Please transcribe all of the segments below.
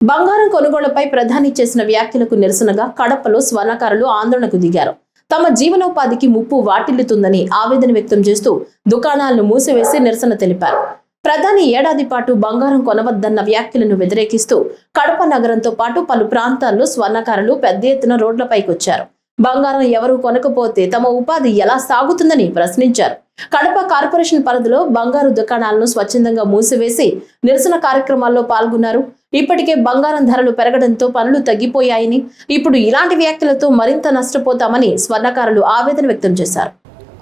బంగారం కొనుగోళ్లపై ప్రధాని చేసిన వ్యాఖ్యలకు నిరసనగా కడపలో స్వర్ణకారులు ఆందోళనకు దిగారు. తమ జీవనోపాధికి ముప్పు వాటిల్లుతుందని ఆవేదన వ్యక్తం చేస్తూ దుకాణాలను మూసివేసి నిరసన తెలిపారు. ప్రధాని ఏడాది పాటు బంగారం కొనవద్దన్న వ్యాఖ్యలను వ్యతిరేకిస్తూ కడప నగరంతో పాటు పలు ప్రాంతాల్లో స్వర్ణకారులు పెద్ద ఎత్తున రోడ్లపైకొచ్చారు. బంగారం ఎవరూ కొనకపోతే తమ ఉపాధి ఎలా సాగుతుందని ప్రశ్నించారు. కడప కార్పొరేషన్ పరిధిలో బంగారు దుకాణాలను స్వచ్ఛందంగా మూసివేసి నిరసన కార్యక్రమాల్లో పాల్గొన్నారు. ఇప్పటికే బంగారం ధరలు పెరగడంతో పనులు తగ్గిపోయాయని, ఇప్పుడు ఇలాంటి వ్యాఖ్యలతో మరింత నష్టపోతామని స్వర్ణకారులు ఆవేదన వ్యక్తం చేశారు.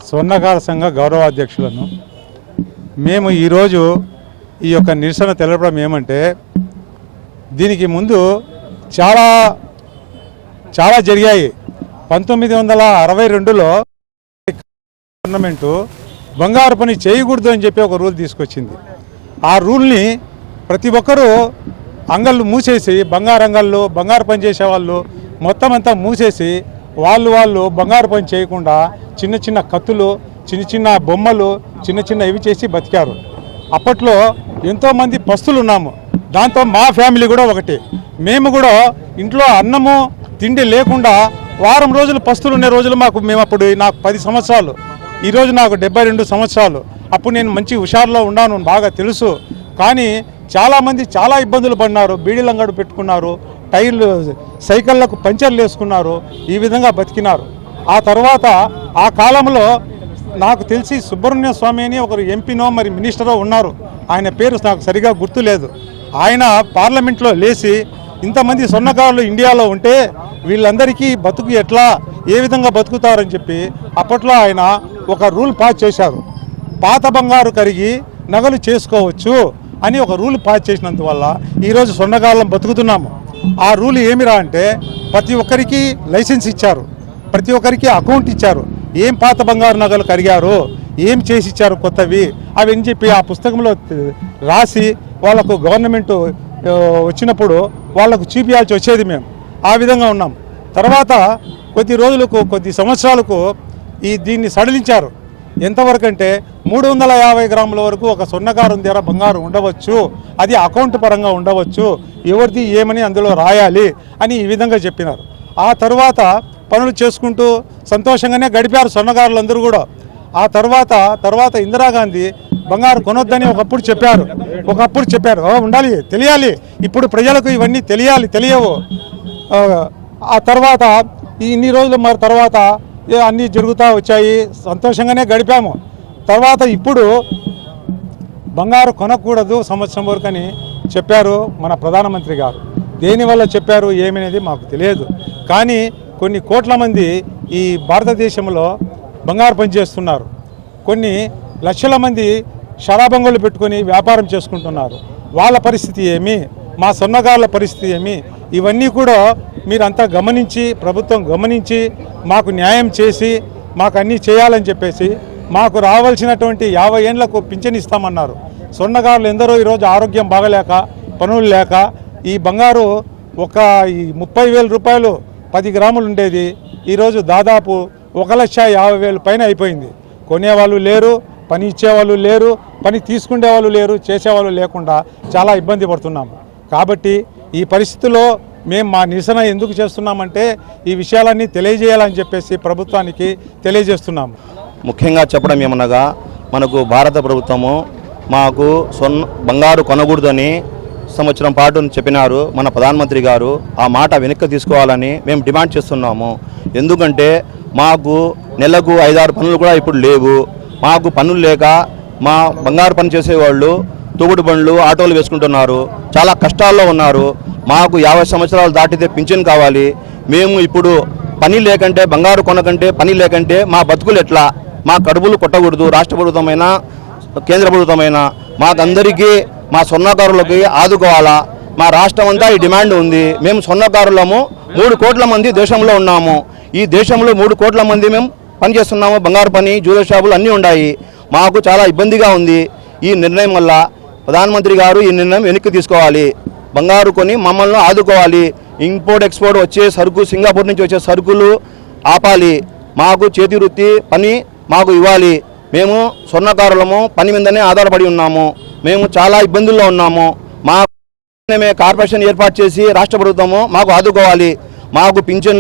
స్వర్ణకార సంఘ గౌరవాధ్యక్షులను మేము ఈరోజు ఈ యొక్క నిరసన తెలపడం ఏమంటే, దీనికి ముందు చాలా జరిగాయి. 1962లో గవర్నమెంటు బంగారు పని చేయకూడదు అని చెప్పి ఒక రూల్ తీసుకొచ్చింది. ఆ రూల్ని ప్రతి ఒక్కరూ అంగళ్ళు మూసేసి, బంగారు అంగళ్ళు, బంగారు పని చేసేవాళ్ళు మొత్తం అంతా మూసేసి వాళ్ళు బంగారు పని చేయకుండా చిన్న చిన్న కత్తులు, చిన్న చిన్న బొమ్మలు, చిన్న ఇవి చేసి బతికారు. అప్పట్లో ఎంతోమంది పస్తులు ఉన్నాము. దాంతో మా ఫ్యామిలీ కూడా ఒకటి. మేము కూడా ఇంట్లో అన్నము తిండి లేకుండా వారం రోజులు పస్తులు ఉండే రోజులు మేము అప్పుడు నాకు 10 సంవత్సరాలు, ఈరోజు నాకు 72 సంవత్సరాలు. అప్పుడు నేను మంచి హుషారులో ఉన్నాను, బాగా తెలుసు. కానీ చాలామంది చాలా ఇబ్బందులు పడినారు. బీడీలంగడు పెట్టుకున్నారు, టైర్లు సైకిళ్లకు పంచర్లు వేసుకున్నారు, ఈ విధంగా బతికినారు. ఆ తర్వాత ఆ కాలంలో నాకు తెలిసి సుబ్రహ్మణ్య స్వామి అని ఒకరు ఎంపీనో మరి మినిస్టరో ఉన్నారు. ఆయన పేరు నాకు సరిగా గుర్తులేదు. ఆయన పార్లమెంట్లో లేచి ఇంతమంది స్వర్ణకారులు ఇండియాలో ఉంటే వీళ్ళందరికీ బతుకు ఎట్లా, ఏ విధంగా బతుకుతారని చెప్పి అప్పట్లో ఆయన ఒక రూల్ పాస్ చేశారు. పాత బంగారు కరిగి నగలు చేసుకోవచ్చు అని ఒక రూల్ పాస్ చేసినందువల్ల ఈరోజు స్వర్ణకారులం బతుకుతున్నాము. ఆ రూల్ ఏమిరా అంటే, ప్రతి ఒక్కరికి లైసెన్స్ ఇచ్చారు, ప్రతి ఒక్కరికి అకౌంట్ ఇచ్చారు. ఏం పాత బంగారు నగలు కరిగారు, ఏం చేసి ఇచ్చారు కొత్తవి అవి అని చెప్పి ఆ పుస్తకంలో రాసి వాళ్ళకు గవర్నమెంట్ వచ్చినప్పుడు వాళ్ళకు చూపించాల్సి వచ్చేది. మేము ఆ విధంగా ఉన్నాం. తర్వాత కొద్ది సంవత్సరాలకు దీన్ని సడలించారు. ఎంతవరకు అంటే 350 గ్రాముల వరకు ఒక స్వర్ణకారం ధర బంగారం ఉండవచ్చు, అది అకౌంట్ పరంగా ఉండవచ్చు, ఎవరిది ఏమని అందులో రాయాలి అని ఈ విధంగా చెప్పినారు. ఆ తర్వాత పనులు చేసుకుంటూ సంతోషంగానే గడిపారు స్వర్ణకారులందరూ కూడా. ఆ తర్వాత ఇందిరాగాంధీ బంగారు కొనొద్దని ఒకప్పుడు చెప్పారు. ఉండాలి, తెలియాలి. ఇప్పుడు ప్రజలకు ఇవన్నీ తెలియవు. ఆ తర్వాత ఇన్ని రోజులు మరి తర్వాత అన్నీ జరుగుతూ వచ్చాయి, సంతోషంగానే గడిపాము. తర్వాత ఇప్పుడు బంగారు కొనకూడదు సంవత్సరం వరకు అని చెప్పారు మన ప్రధానమంత్రి గారు. దేనివల్ల చెప్పారు ఏమనేది మాకు తెలియదు. కానీ కొన్ని కోట్ల మంది ఈ భారతదేశంలో బంగారు పని చేస్తున్నారు. కొన్ని లక్షల మంది షరాబంగులు పెట్టుకొని వ్యాపారం చేసుకుంటున్నారు. వాళ్ళ పరిస్థితి ఏమి, మా స్వర్ణకారుల పరిస్థితి ఏమి, ఇవన్నీ కూడా మీరంతా గమనించి, ప్రభుత్వం గమనించి మాకు న్యాయం చేసి మాకు అన్నీ చేయాలని చెప్పేసి, మాకు రావాల్సినటువంటి 50 ఏండ్లకు పింఛన్ ఇస్తామన్నారు. స్వర్ణకారులు ఎందరో ఈరోజు ఆరోగ్యం బాగలేక, పనులు లేక ఈ బంగారు ఒక 30,000 రూపాయలు 10 గ్రాములు ఉండేది ఈరోజు దాదాపు 1,50,000 పైన అయిపోయింది. కొనేవాళ్ళు లేరు, పని ఇచ్చేవాళ్ళు లేరు, పని తీసుకునే వాళ్ళు లేరు, చేసేవాళ్ళు లేకుండా చాలా ఇబ్బంది పడుతున్నాము. కాబట్టి ఈ పరిస్థితుల్లో మేము మా నిరసన ఎందుకు చేస్తున్నామంటే ఈ విషయాలన్నీ తెలియజేయాలని చెప్పేసి ప్రభుత్వానికి తెలియజేస్తున్నాము. ముఖ్యంగా చెప్పడం ఏమనగా, మనకు భారత ప్రభుత్వము మాకు బంగారు కొనకూడదని సంవత్సరం పాటు చెప్పినారు మన ప్రధానమంత్రి గారు. ఆ మాట వెనక్కి తీసుకోవాలని మేము డిమాండ్ చేస్తున్నాము. ఎందుకంటే మాకు నెలకు 5-6 పనులు కూడా ఇప్పుడు లేవు. మాకు పనులు లేక మా బంగారు పని చేసేవాళ్ళు తోగుడు బండ్లు, ఆటోలు వేసుకుంటున్నారు, చాలా కష్టాల్లో ఉన్నారు. మాకు 50 సంవత్సరాలు దాటితే పింఛన్ కావాలి. మేము ఇప్పుడు పని లేకంటే, బంగారు కొనకంటే పని లేకంటే మా బతుకులు ఎట్లా? మా కడుపులు కొట్టకూడదు. రాష్ట్ర ప్రభుత్వమైనా కేంద్ర ప్రభుత్వమైనా మాకందరికీ, మా స్వర్ణకారులకి ఆదుకోవాలా. మా రాష్ట్రం అంతా ఈ డిమాండ్ ఉంది. మేము స్వర్ణకారులము 3 కోట్ల మంది దేశంలో ఉన్నాము. ఈ దేశంలో 3 కోట్ల మంది మేము పనిచేస్తున్నాము. బంగారు పని, జ్యువెలరీ షాపులు అన్నీ ఉన్నాయి. మాకు చాలా ఇబ్బందిగా ఉంది. ఈ నిర్ణయం వల్ల ప్రధానమంత్రి గారు ఈ నిర్ణయం వెనక్కి తీసుకోవాలి. బంగారు కొని మమ్మల్ని ఆదుకోవాలి. ఇంపోర్ట్ ఎక్స్పోర్ట్ వచ్చే సరుకు, సింగపూర్ నుంచి వచ్చే సరుకులు ఆపాలి. మాకు చేతి వృత్తి పని మాకు ఇవ్వాలి. మేము స్వర్ణకారులము పని మీదనే ఆధారపడి ఉన్నాము. మేము చాలా ఇబ్బందుల్లో ఉన్నాము. మా కార్పొరేషన్ ఏర్పాటు చేసి రాష్ట్ర ప్రభుత్వము మాకు ఆదుకోవాలి. మాకు పింఛన్